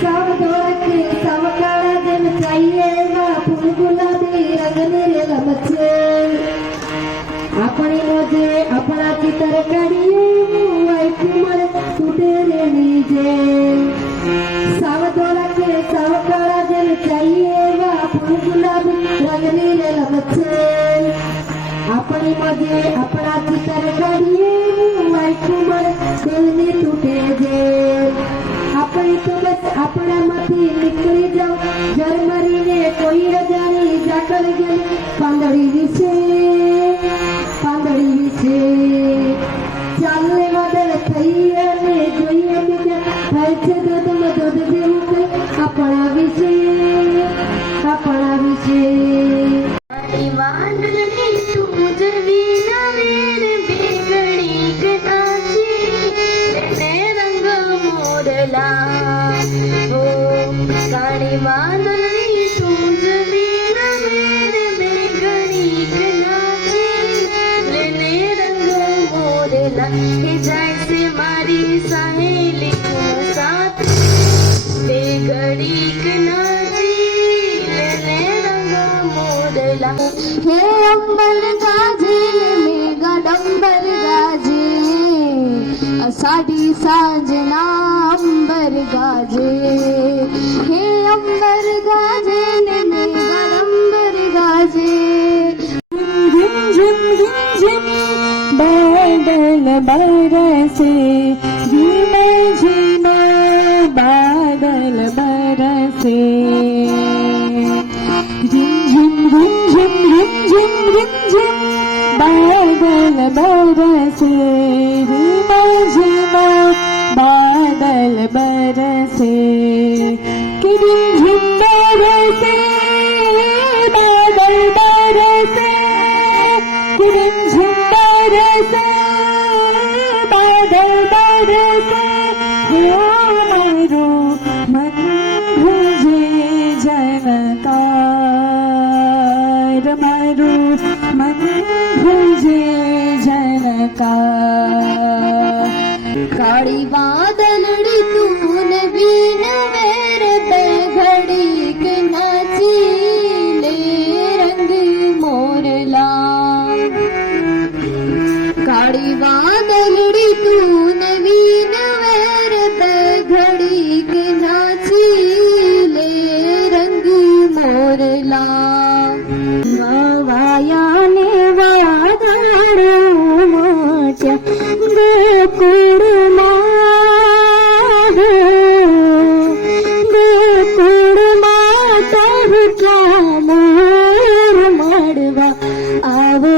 સાવધોર કે સાવકાળા જેમ ચાઈએ એવા ફૂલ ગુલાબી રંગની રમત છે. આપણી મોજે આપણા ચિત્ર કાઢીએ વાઈફુમર તૂટે રેની જે. સાવધોર કે સાવકાળા જેમ ચાઈએ એવા ફૂલ ગુલાબી રંગની રમત છે. આપણી મોજે આપણા ચિત્ર કાઢીએ વાઈફુમર દિલની તૂટે જે. આપણી તો બસ આપણામાંથી નીકળી જાવ જરમરીને કોઈ રજાની જાકર ગઈ પાંદડી વિશે ચાલે વાદળ થઈ અને જોઈએ બીજા થાય છે દૂધમાં દૂધ જેવું કઈ આપણા વિશે વાદળની સૂઝ વિનાવેર બેગડી ગનાચી તેને રંગ મોરલા. ઓ કાળી વાદળની સૂઝ વિનાવેર બેગડી ગનાચી તેને રંગ મોરલા. એ જાય છે મારી સહેલી સાથ બેગડી ગનાચી તેને રંગ મોરલા. हे अंबर गाजे मेघा डंबर गाजे अषाढ़ी साजना अंबर गाजे. हे अंबर गाजे मेघा डंबर गाजे. झिम झिम झिम झिम बादल बरसे झिम झिम बादल बरसे. बादल बरसे झिम बादल बरसे कि झिम बरसे बादल बरसे कि झिम बरसे बादल बरसे. हो मारो मन भुजे जनकार मारो मन भुजे जनकार. काળી વાદળડી તું બીન વેર બે ઘડીક નાચી લે રંગ મોરલા. કાળી વાદળડી તું બીન વેર બે ઘડીક નાચી લે રંગ મોરલા. વાયાને વાદળો મોચ્યા ગોકુળમાં તરતા મોર મળવા આવો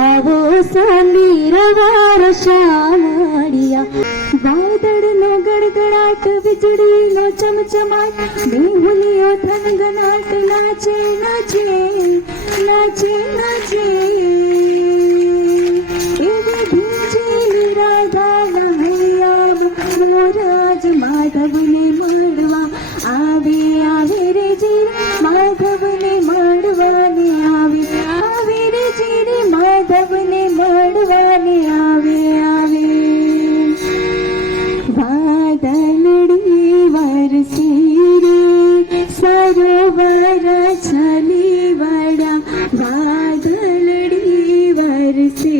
આવો સમીર વર્ષા મળ્યા. વાદળનો ગડગડાટ વીજળીનો ચમચમાટ મેહુલીઓ થનગનાટ નાચે નાચે નાચે નાચે. એવી ભીંચેલી રાધાના હૈયામાં મોરાજ માધવને મળવા આવે આવે રે જીરે માધવને મળવાને આવે આવે રે જીરે માધવને મળવાને આવે આવે. વાદળડી વરસે રે સરોવર છલી વડા. વાદળડી વરસે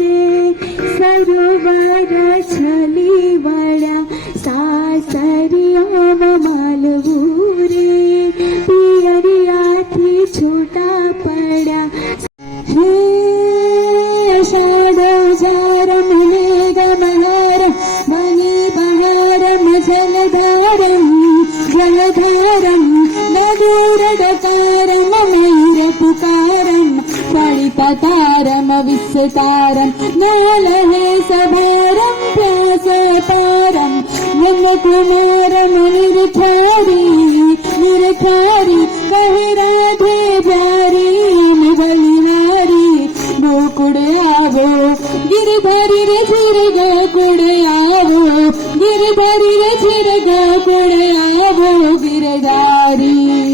રે સરોવર છલી વડા. સાસરિયામાં માલવું રે પિયરિયાથી છૂટા પડ્યા. હે ષાઢજારમ મેઘમહારમ મણિ બહારમ જલધારમ જલધારમ નદુરડકારમ મયુરપુકારમ ફળિપતારમ વિસ્તારમ નાલહે સભારમ પ્યાસપારમ નંદકુમારમ નિરખારી કહે રાધે પ્યારી નિવલી નારી. ગોકુળ આવો ગિરધારી રે ધીર ગોકુળ આવો ગિરધારી રે ધીર ગોકુળ આવો ગિરધારી.